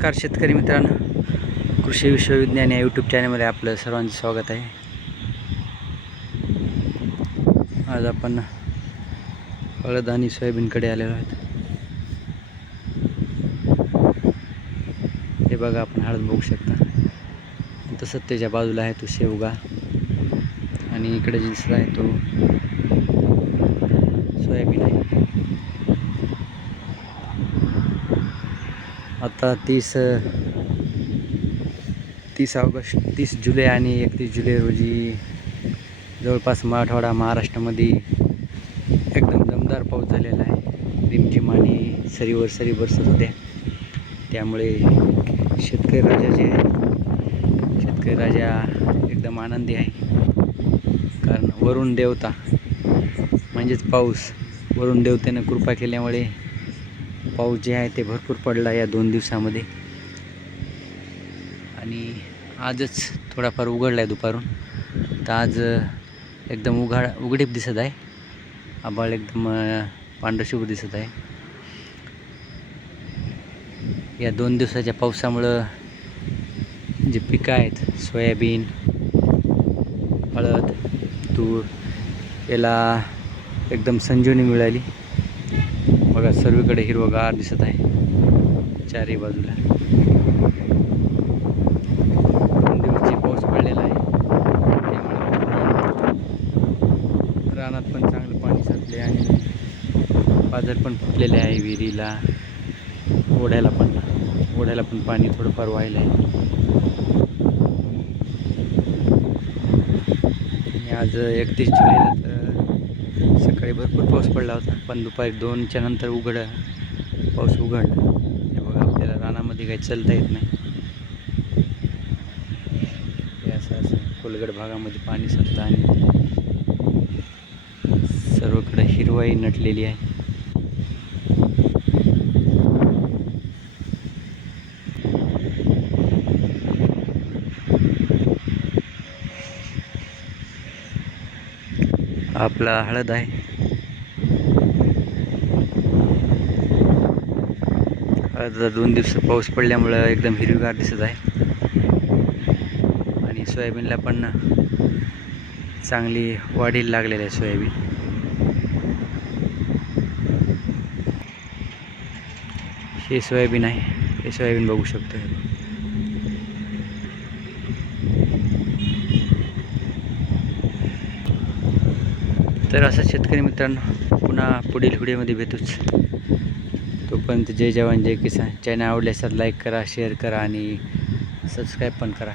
नमस्कार शेतकरी मित्रांनो, कृषी विश्वविज्ञान या यूट्यूब चॅनलमध्ये आपलं सर्वांचं स्वागत आहे. आज आपण हळद आणि सोयाबीनकडे आलेलो आहोत. हे बघा, आपण हळद बघू शकता. तसंच त्याच्या बाजूला आहे तो शेवगा आणि इकडे जे दिसला आहे तो सोयाबीन आहे. आता 30 जुलै आणि 31 जुलै रोजी जवळपास मराठवाडा महाराष्ट्रामध्ये एकदम दमदार पाऊस झालेला आहे. रिमझिम आणि सरीवर सरी बरसत होत्या. त्यामुळे शेतकरी राजा एकदम आनंदी आहे. कारण वरुण देवता म्हणजेच पाऊस, वरुण देवतेनं कृपा केल्यामुळे पाऊस जे आहे ते भरपूर पडला या 2 दिवसामध्ये. आणि आजच थोडाफार उघडला आहे दुपारून. तर आज एकदम उघडीप दिसत आहे. आभाळ एकदम पांढरशुभ्र दिसत आहे. या 2 दिवसाच्या पावसामुळं जे पिकं आहेत, सोयाबीन, हळद, तूर, याला एकदम संजीवनी मिळाली. बघा, सर्वीकडे हिरवगार दिसत आहे चारही बाजूला. 2 दिवस पाऊस पडलेला आहे, त्यामुळे रानात पण चांगलं पाणी साचले आणि पाझर पण फुटलेले आहे. विहिरीला, ओढ्याला पण पाणी थोडंफार व्हायला आहे. आणि आज 31 जुलैला तर सकाळी भरपूर पाऊस पडला होता, पण दुपारी 2च्या नंतर पाऊस उघडला. हे बघा, आपल्याला रानामध्ये काही चालता येत नाही. हे असं खोलगड भागामध्ये पाणी साचलं आणि सर्वकडे हिरवाई नटलेली आहे. आपला हळद आहे. हळद 2 दिवस पाऊस पडल्यामुळं एकदम हिरवीगार दिसत आहे. आणि सोयाबीनला पण चांगली वाढीला लागलेली आहे सोयाबीन. हे सोयाबीन आहे, हे सोयाबीन बघू शकतो. तर असं शेतकरी मित्रांनो, पुन्हा पुढील व्हिडिओमध्ये भेटूच. तोपर्यंत जय जवान जय किसान. चॅनल आवडल्यास लाईक करा, शेअर करा आणि सबस्क्राईब पण करा.